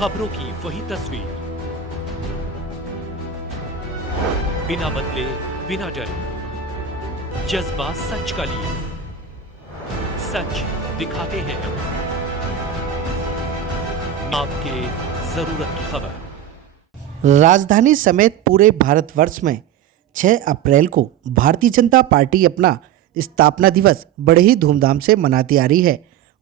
खबरों की वही तस्वीर, बिना बदले बिना डरे, जज्बा सच का लिए, सच दिखाते हैं आपके जरूरत की खबर। राजधानी समेत पूरे भारतवर्ष में 6 अप्रैल को भारतीय जनता पार्टी अपना स्थापना दिवस बड़े ही धूमधाम से मनाती आ रही है।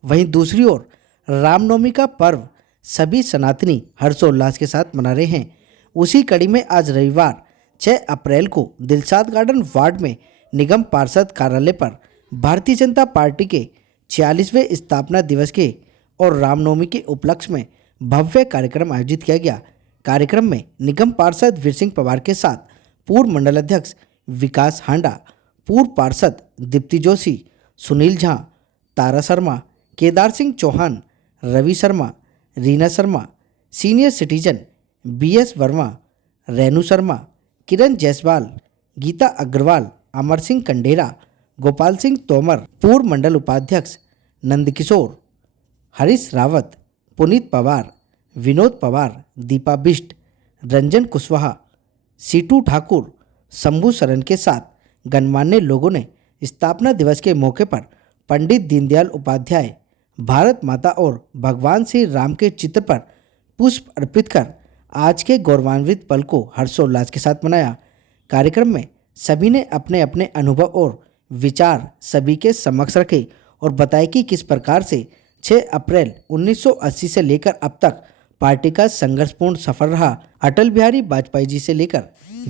वहीं दूसरी ओर रामनवमी का पर्व सभी सनातनी हर्षोल्लास के साथ मना रहे हैं। उसी कड़ी में आज रविवार 6 अप्रैल को दिलशाद गार्डन वार्ड में निगम पार्षद कार्यालय पर भारतीय जनता पार्टी के 46वें स्थापना दिवस के और रामनवमी के उपलक्ष्य में भव्य कार्यक्रम आयोजित किया गया। कार्यक्रम में निगम पार्षद वीर सिंह पवार के साथ पूर्व मंडल अध्यक्ष विकास हांडा, पूर्व पार्षद Deepti Joshi, Sunil Jha, Tara Sharma, Kedar Singh Chauhan, Ravi Sharma, Reena Sharma, senior citizen BS Verma, Renu Sharma, Kiran Jaiswal, Geeta Agarwal, Amar Singh Kandera, Gopal Singh Tomar, पूर्व मंडल उपाध्यक्ष नंदकिशोर, हरीश रावत, पुनीत पवार, विनोद पवार, दीपा बिष्ट, रंजन कुशवाहा, सीटू ठाकुर, शंभू सरन के साथ गणमान्य लोगों ने स्थापना दिवस के मौके पर पंडित दीनदयाल उपाध्याय, भारत माता और भगवान श्री राम के चित्र पर पुष्प अर्पित कर आज के गौरवान्वित पल को हर्षोल्लास के साथ मनाया। कार्यक्रम में सभी ने अपने अपने अनुभव और विचार सभी के समक्ष रखे और बताया कि किस प्रकार से 6 अप्रैल 1980 से लेकर अब तक पार्टी का संघर्षपूर्ण सफर रहा। अटल बिहारी वाजपेयी जी से लेकर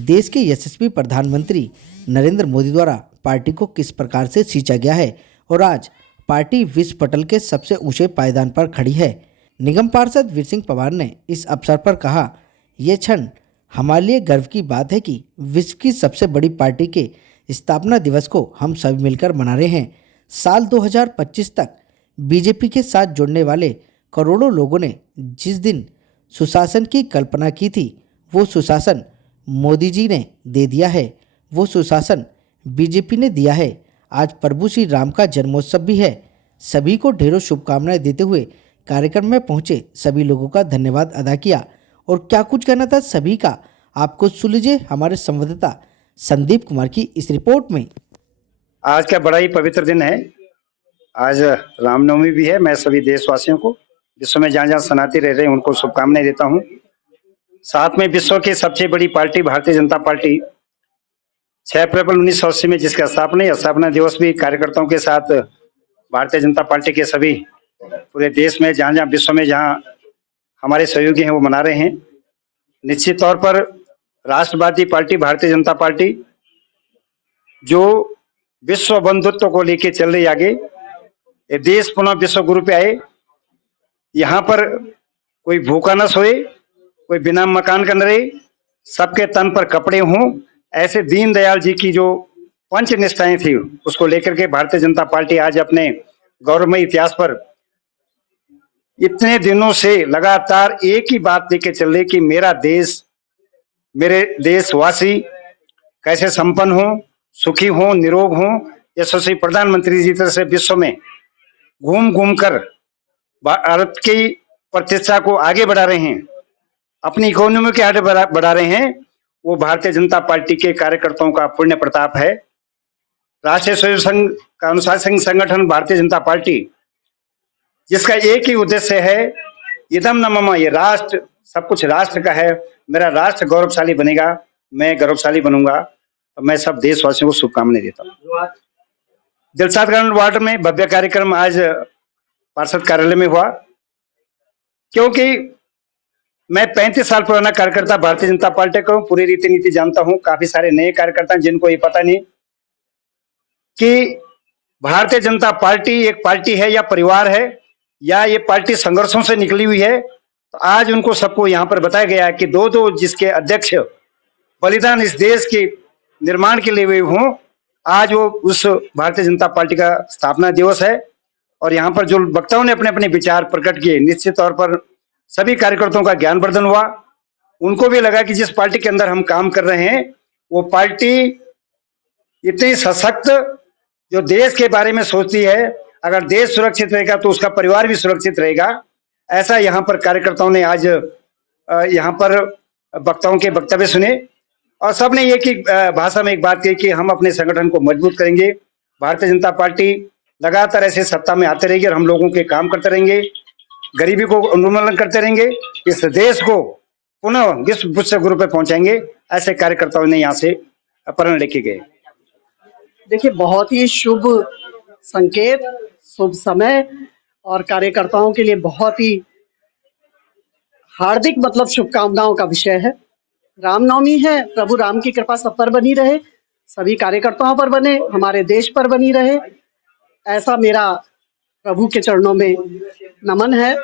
देश के यशस्वी प्रधानमंत्री नरेंद्र मोदी द्वारा पार्टी को किस प्रकार से सींचा गया है और आज पार्टी विश्व पटल के सबसे ऊंचे पायदान पर खड़ी है। निगम पार्षद वीर सिंह पवार ने इस अवसर पर कहा, ये क्षण हमारे लिए गर्व की बात है कि विश्व की सबसे बड़ी पार्टी के स्थापना दिवस को हम सभी मिलकर मना रहे हैं। साल 2025 तक बीजेपी के साथ जुड़ने वाले करोड़ों लोगों ने जिस दिन सुशासन की कल्पना की थी, वो सुशासन मोदी जी ने दे दिया है, वो सुशासन बीजेपी ने दिया है। आज प्रभु श्री राम का जन्मोत्सव भी है। सभी को ढेरों शुभकामनाएं देते हुए कार्यक्रम में पहुंचे सभी लोगों का धन्यवाद अदा किया। और क्या कुछ कहना था सभी का, आपको सुन लीजिए हमारे संवाददाता संदीप कुमार की इस रिपोर्ट में। आज का बड़ा ही पवित्र दिन है। आज रामनवमी भी है। मैं सभी देशवासियों को, विश्व में जहाँ जहाँ सनातनी रह रहे हैं, उनको शुभकामनाएं देता हूँ। साथ में विश्व की सबसे बड़ी पार्टी भारतीय जनता पार्टी 6 अप्रैल 1980 में जिसका स्थापना दिवस भी कार्यकर्ताओं के साथ भारतीय जनता पार्टी के सभी पूरे देश में जहाँ जहाँ विश्व में जहाँ हमारे सहयोगी हैं वो मना रहे हैं। निश्चित तौर पर राष्ट्रवादी पार्टी भारतीय जनता पार्टी जो विश्व बंधुत्व को लेके चल रही आगे, ये देश पुनः विश्व गुरु पे आए। यहाँ पर कोई भूखा न सोए, कोई बिना मकान का न रहे, सबके तन पर कपड़े हों। ऐसे दीनदयाल जी की जो पंच निष्ठाएं थी उसको लेकर के भारतीय जनता पार्टी आज अपने गौरवमय इतिहास पर इतने दिनों से लगातार एक ही बात लेके चल रही कि मेरा देश, मेरे देशवासी कैसे संपन्न हो, सुखी हो, निरोग हो। यशस्वी प्रधानमंत्री जी तरह से विश्व में घूम घूम कर भारत की प्रतिष्ठा को आगे बढ़ा रहे हैं, अपनी इकोनॉमी के आगे बढ़ा रहे हैं। वो भारतीय जनता पार्टी के कार्यकर्ताओं का पुण्य प्रताप है। राष्ट्रीय स्वयं संघ का अनुशासन संगठन भारतीय जनता पार्टी, जिसका एक ही उद्देश्य है, इदम न मम, ये राष्ट्र सब कुछ राष्ट्र का है, मेरा राष्ट्र गौरवशाली बनेगा, मैं गौरवशाली बनूंगा। तो मैं सब देशवासियों को शुभकामनाएं देता हूँ। दिलशाद गार्डन वार्ड में भव्य कार्यक्रम आज पार्षद कार्यालय में हुआ, क्योंकि मैं 35 साल पुराना कार्यकर्ता भारतीय जनता पार्टी का हूँ, पूरी रीति नीति जानता हूँ। काफी सारे नए कार्यकर्ता जिनको ये पता नहीं कि भारतीय जनता पार्टी एक पार्टी है या परिवार है, या ये पार्टी संघर्षों से निकली हुई है। तो आज उनको सबको यहाँ पर बताया गया है कि दो जिसके अध्यक्ष बलिदान इस देश के निर्माण के लिए हुए हों, आज वो उस भारतीय जनता पार्टी का स्थापना दिवस है। और यहाँ पर जो वक्ताओं ने अपने अपने विचार प्रकट किए, निश्चित तौर पर सभी कार्यकर्ताओं का ज्ञानवर्धन हुआ। उनको भी लगा कि जिस पार्टी के अंदर हम काम कर रहे हैं वो पार्टी इतनी सशक्त, जो देश के बारे में सोचती है। अगर देश सुरक्षित रहेगा तो उसका परिवार भी सुरक्षित रहेगा। ऐसा यहाँ पर कार्यकर्ताओं ने आज यहाँ पर वक्ताओं के वक्तव्य सुने और सबने एक ही भाषा में एक बात कही कि हम अपने संगठन को मजबूत करेंगे। भारतीय जनता पार्टी लगातार ऐसे सत्ता में आते रहेगी और हम लोगों के काम करते रहेंगे, गरीबी को उन्मूलन करते रहेंगे, इस देश को पुनः विश्व उच्च गुरु पे पहुंचाएंगे। ऐसे कार्यकर्ताओं ने यहाँ से प्रण लेके गए। देखिए, बहुत ही शुभ संकेत, शुभ समय और कार्यकर्ताओं के लिए बहुत ही हार्दिक शुभकामनाओं का विषय है। रामनवमी है, प्रभु राम की कृपा सब पर बनी रहे, सभी कार्यकर्ताओं पर बने, हमारे देश पर बनी रहे, ऐसा मेरा प्रभु के चरणों में नमन है।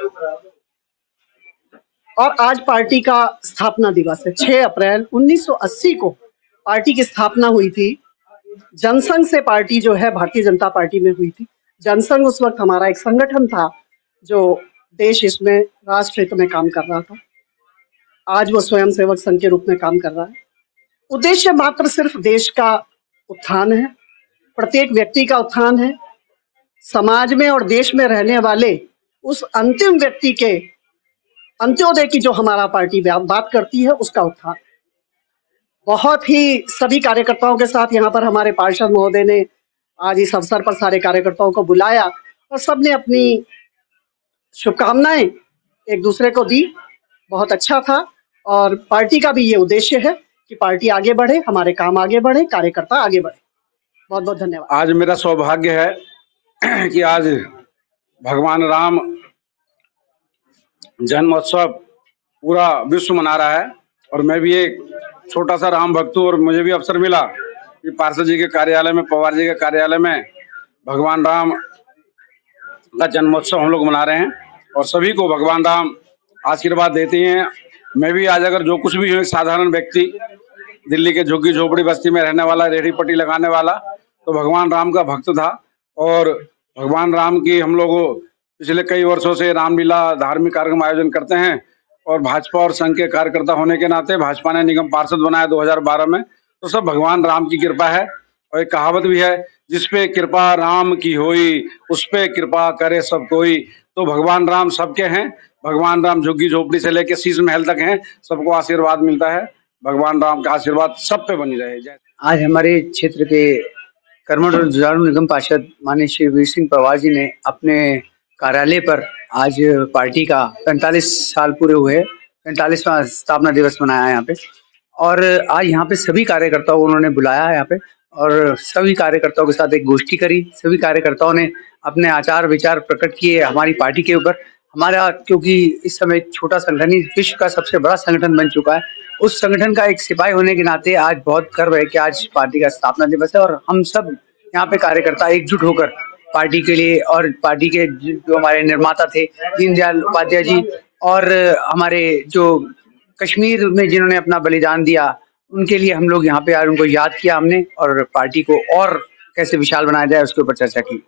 और आज पार्टी का स्थापना दिवस है। 6 अप्रैल 1980 को पार्टी की स्थापना हुई थी। जनसंघ से पार्टी जो है भारतीय जनता पार्टी में हुई थी। जनसंघ उस वक्त हमारा एक संगठन था जो देश हित में, राष्ट्र हित में काम कर रहा था। आज वो स्वयंसेवक संघ के रूप में काम कर रहा है। उद्देश्य मात्र सिर्फ देश का उत्थान है, प्रत्येक व्यक्ति का उत्थान है, समाज में और देश में रहने वाले उस अंतिम व्यक्ति के अंत्योदय की जो हमारा पार्टी बात करती है, उसका उत्थान। बहुत ही सभी कार्यकर्ताओं के साथ यहाँ पर हमारे पार्षद महोदय ने आज इस अवसर पर सारे कार्यकर्ताओं को बुलाया और सबने अपनी शुभकामनाएं एक दूसरे को दी। बहुत अच्छा था और पार्टी का भी ये उद्देश्य है कि पार्टी आगे बढ़े, हमारे काम आगे बढ़े, कार्यकर्ता आगे बढ़े। बहुत बहुत धन्यवाद। आज मेरा सौभाग्य है कि आज भगवान राम जन्मोत्सव पूरा विश्व मना रहा है और मैं भी एक छोटा सा राम भक्त हूँ और मुझे भी अवसर मिला कि पार्षद जी के कार्यालय में, पवार जी के कार्यालय में भगवान राम का जन्मोत्सव हम लोग मना रहे हैं और सभी को भगवान राम आशीर्वाद देते हैं। मैं भी आज अगर जो कुछ भी हूँ, एक साधारण व्यक्ति, दिल्ली के झुग्गी झोपड़ी बस्ती में रहने वाला, रेहड़ी पट्टी लगाने वाला, तो भगवान राम का भक्त था और भगवान राम की हम लोग पिछले कई वर्षों से रामलीला धार्मिक कार्यक्रम आयोजन करते हैं और भाजपा और संघ के कार्यकर्ता होने के नाते भाजपा ने निगम पार्षद बनाया 2012 में, तो सब भगवान राम की कृपा है। और एक कहावत भी है, जिसपे कृपा राम की होई, उस पे कृपा करे सब कोई। तो भगवान राम सबके हैं, भगवान राम झुग्गी झोपड़ी से लेके शीश महल तक हैं, सबको आशीर्वाद मिलता है। भगवान राम का आशीर्वाद सब पे बनी रहे। आज हमारे क्षेत्र के कर्मठ और जुझारू निगम पार्षद माननीय श्री वीर सिंह पवार जी ने अपने कार्यालय पर आज पार्टी का 45 साल पूरे हुए, 45वां स्थापना दिवस मनाया यहाँ पे। और आज यहाँ पे सभी कार्यकर्ताओं को उन्होंने बुलाया है यहाँ पे और सभी कार्यकर्ताओं के साथ एक गोष्ठी करी। सभी कार्यकर्ताओं ने अपने आचार विचार प्रकट किए हमारी पार्टी के ऊपर। हमारा, क्योंकि इस समय छोटा संगठन ही विश्व का सबसे बड़ा संगठन बन चुका है, उस संगठन का एक सिपाही होने के नाते आज बहुत गर्व है कि आज पार्टी का स्थापना दिवस है और हम सब यहाँ पे कार्यकर्ता एकजुट होकर पार्टी के लिए और पार्टी के जो हमारे निर्माता थे दीनदयाल उपाध्याय जी और हमारे जो कश्मीर में जिन्होंने अपना बलिदान दिया, उनके लिए हम लोग यहाँ पे आज उनको याद किया हमने और पार्टी को और कैसे विशाल बनाया जाए उसके ऊपर चर्चा की।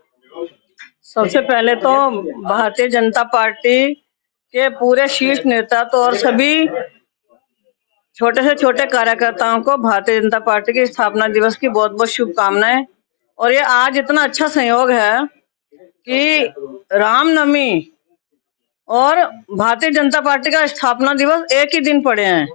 सबसे पहले तो भारतीय जनता पार्टी के पूरे शीर्ष नेतृत्व और सभी छोटे से छोटे कार्यकर्ताओं को भारतीय जनता पार्टी के स्थापना दिवस की बहुत बहुत शुभकामनाएं। और ये आज इतना अच्छा संयोग है कि रामनवमी और भारतीय जनता पार्टी का स्थापना दिवस एक ही दिन पड़े हैं।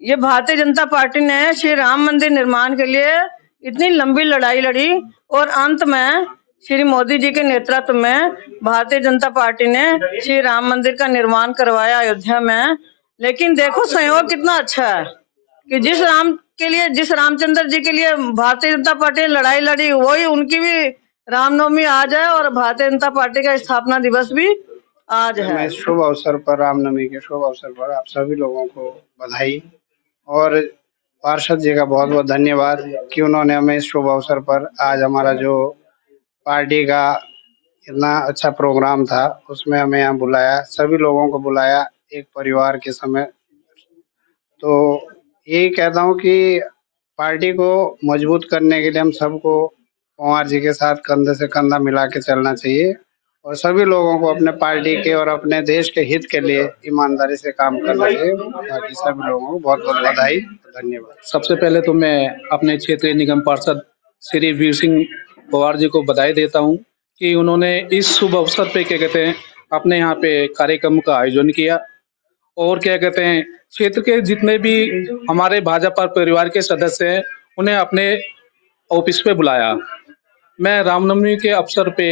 ये भारतीय जनता पार्टी ने श्री राम मंदिर निर्माण के लिए इतनी लंबी लड़ाई लड़ी और अंत में श्री मोदी जी के नेतृत्व में भारतीय जनता पार्टी ने श्री राम मंदिर का निर्माण करवाया अयोध्या में। लेकिन देखो संयोग कितना अच्छा है कि जिस रामचंद्र जी के लिए भारतीय जनता पार्टी ने लड़ाई लड़ी, वही उनकी भी रामनवमी आज है और भारतीय जनता पार्टी का स्थापना दिवस भी आज है। मैं शुभ अवसर पर, रामनवमी के शुभ अवसर पर आप सभी लोगों को बधाई और पार्षद जी का बहुत बहुत धन्यवाद कि उन्होंने हमें इस शुभ अवसर पर आज हमारा जो पार्टी का इतना अच्छा प्रोग्राम था उसमें हमें यहाँ बुलाया, सभी लोगों को बुलाया एक परिवार के समय। तो यही कहता हूँ कि पार्टी को मजबूत करने के लिए हम सबको पवार जी के साथ कंधे से कंधा मिला के चलना चाहिए और सभी लोगों को अपने पार्टी के और अपने देश के हित के लिए ईमानदारी से काम करना चाहिए। बाकी सभी लोगों को बहुत बहुत बधाई, धन्यवाद। सबसे पहले तो मैं अपने क्षेत्रीय निगम पार्षद श्री वीर सिंह पवार जी को बधाई देता हूं कि उन्होंने इस शुभ अवसर पे क्या कहते हैं अपने यहाँ पे कार्यक्रम का आयोजन किया और क्या कहते हैं, क्षेत्र के जितने भी हमारे भाजपा परिवार के सदस्य हैं उन्हें अपने ऑफिस पे बुलाया। मैं रामनवमी के अवसर पे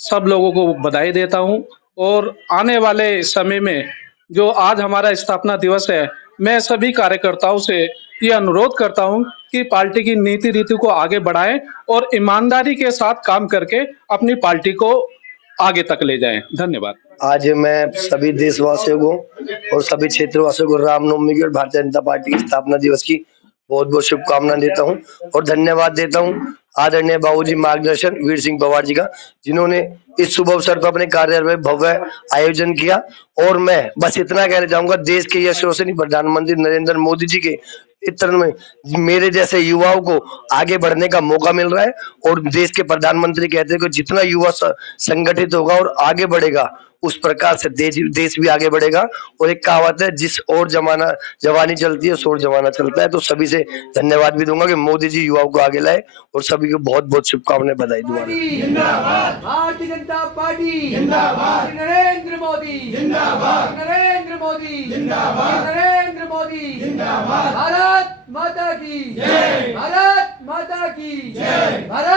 सब लोगों को बधाई देता हूं और आने वाले समय में जो आज हमारा स्थापना दिवस है, मैं सभी कार्यकर्ताओं से ये अनुरोध करता हूं कि पार्टी की नीति रीति को आगे बढ़ाएं और ईमानदारी के साथ काम करके अपनी पार्टी को आगे तक ले जाएं। धन्यवाद। आज मैं सभी देशवासियों को और सभी क्षेत्रवासियों को रामनवमी की और भारतीय जनता पार्टी की स्थापना दिवस की बहुत बहुत शुभकामनाएं देता हूं और धन्यवाद देता हूं आदरणीय बाबूजी मार्गदर्शन वीर सिंह पवार जी का, जिन्होंने इस शुभ अवसर पर अपने कार्यालय में भव्य आयोजन किया। और मैं बस इतना कहना चाहूंगा, देश के यशस्वी प्रधानमंत्री नरेंद्र मोदी जी के नेतृत्व में मेरे जैसे युवाओं को आगे बढ़ने का मौका मिल रहा है और देश के प्रधानमंत्री कहते हैं कि जितना युवा संगठित होगा और आगे बढ़ेगा उस प्रकार से देश भी आगे बढ़ेगा। और एक कहावत है, जिस और जवानी चलती है उस और जमाना चलता है। तो सभी से धन्यवाद भी दूंगा कि मोदी जी युवाओं को आगे लाए और सभी को बहुत बहुत शुभकामनाएं, बधाई दूंगा। जिंदाबाद भारतीय जनता पार्टी, जिंदाबाद नरेंद्र मोदी, जिंदाबाद नरेंद्र मोदी, जिंदाबाद नरेंद्र मोदी, जिंदाबाद भारत माता की जय, भारत माता की जय, भारत